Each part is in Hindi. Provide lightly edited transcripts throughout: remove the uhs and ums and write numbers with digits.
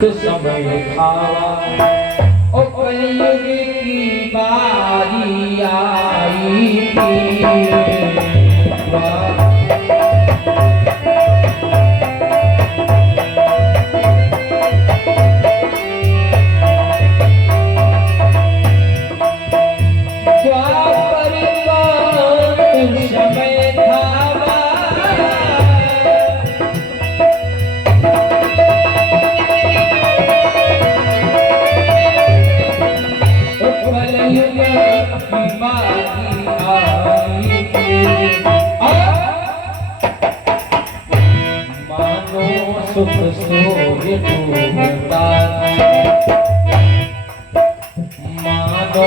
समय खावा ओ कलयुग की बारी आई थी। सुख सूर्य डूबता मानो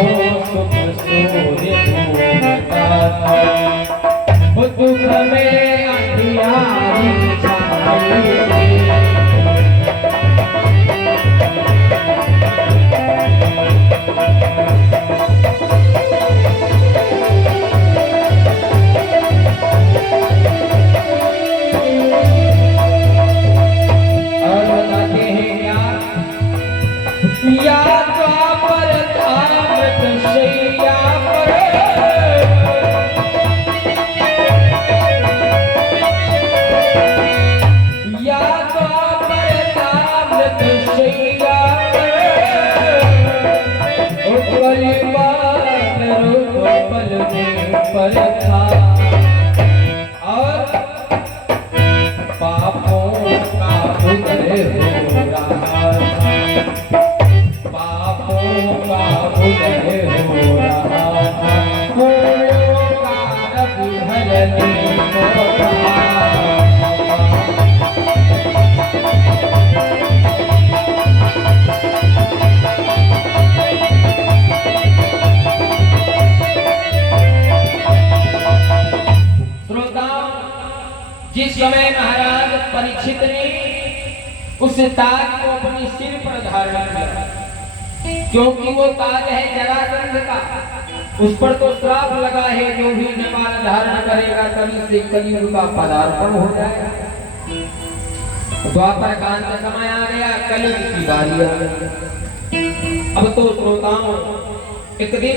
सुख सूर्य डूबता दुख में अंधियारी छाई पर था और पापों का उदय हो रहा था, पापों का उदय हो रहा था, फूलों का रब भरने को था। जिस समय महाराज परीक्षित ने उस ताज को अपने सिर पर धारण किया, क्योंकि वो ताज है जरासंध का, उस पर तो श्राप लगा है जो भी नमाज धारण करेगा कभी से कलयुग का पदार्पण हो जाएगा। द्वापर का अंत समय आ गया, कलयुग की बारी आ गई। अब तो श्रोताओं एक दिन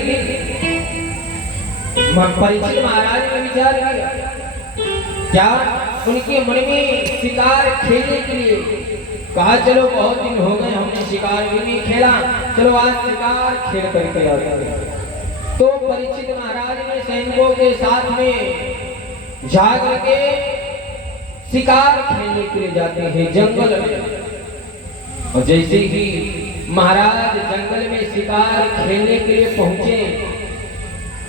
परीक्षित महाराज ने विचार किया, क्या उनके मन में शिकार खेलने के लिए कहा, चलो बहुत दिन हो गए हमने शिकार भी नहीं खेला, चलो आज शिकार खेल करके आते हैं। तो परीक्षित महाराज ने सैनिकों के साथ में जाग के शिकार खेलने के लिए जाते हैं जंगल में। और जैसे ही महाराज जंगल में शिकार खेलने के लिए पहुंचे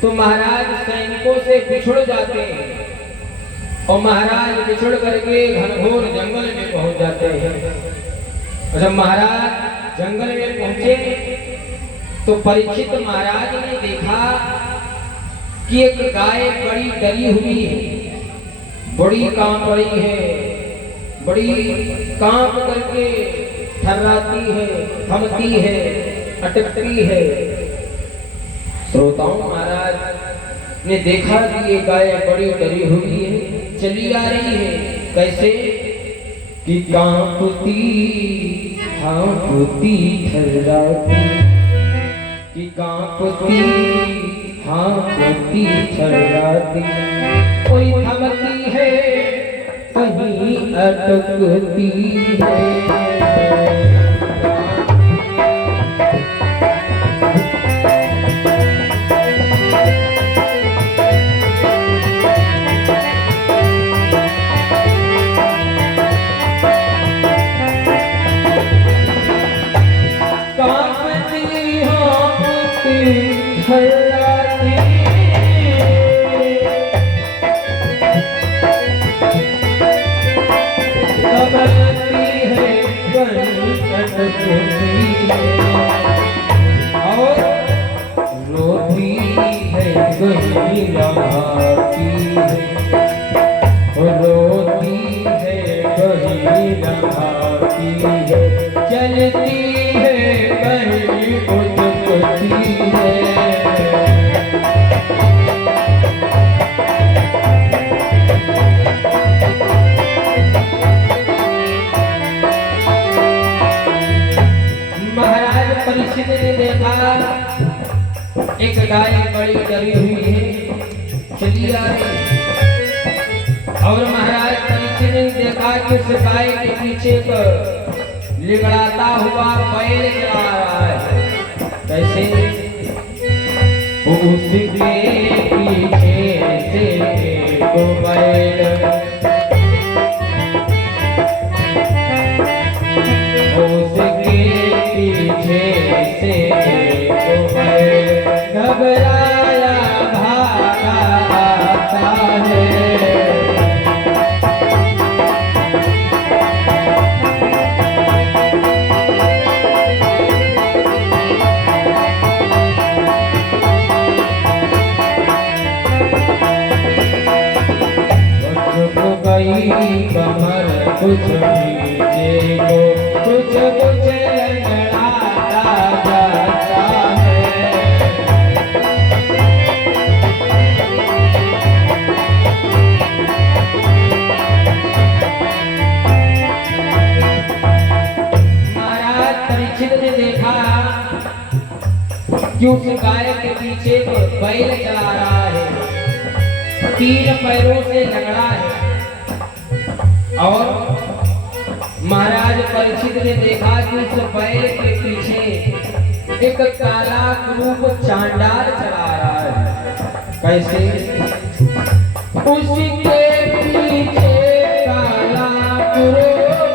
तो महाराज सैनिकों से बिछुड़ जाते हैं और महाराज बिछुड़ करके घनघोर जंगल में पहुंच जाते हैं। जब महाराज जंगल में पहुंचे तो परीक्षित महाराज ने देखा कि एक गाय बड़ी डरी हुई है, बड़ी कांप रही है, बड़ी कांप करके थर्राती है, थमती है, अटकती है। श्रोताओं महाराज ने देखा कि ये गाय बड़ी डरी हुई है, चली आ रही है, कैसे कि कांपती हाँफती थर्राती, कि कांपती हाँफती थर्राती, कोई थमती है कहीं अटकती है। और रोती है कहीं रहाती है, रोती है कहीं रहाती है, चलती है कहीं उठती है। परीक्षित ने देखा एक गाय बड़ी डरी हुई है, चली आ रही। और महाराज परीक्षित ने देखा कि उस गाय के पीछे लिगड़ाता हुआ बैल चला रहा है। कैसे? उसके पीछे से को बैल, उसके पीछे से को बैल घबराया भागा आता है। कमर कुछ नीचे को कुछ कुछ लड़ाता जाता है। महाराज परीक्षित ने देखा कि उस गाय के पीछे बैल चला रहा है, तीन पैरों से लगड़ा है। और महाराज परीक्षित ने देखा कि उस बैल के पीछे एक काला क्रूप चांडाल चला रहा है। कैसे? उसके पीछे काला क्रूप,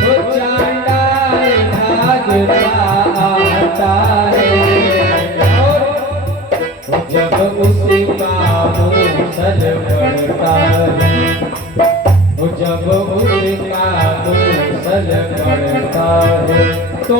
वो चांडाल भागता आता है। जब उसका मूसल बढ़ता है, जब उसका मूसल बढ़ता है तो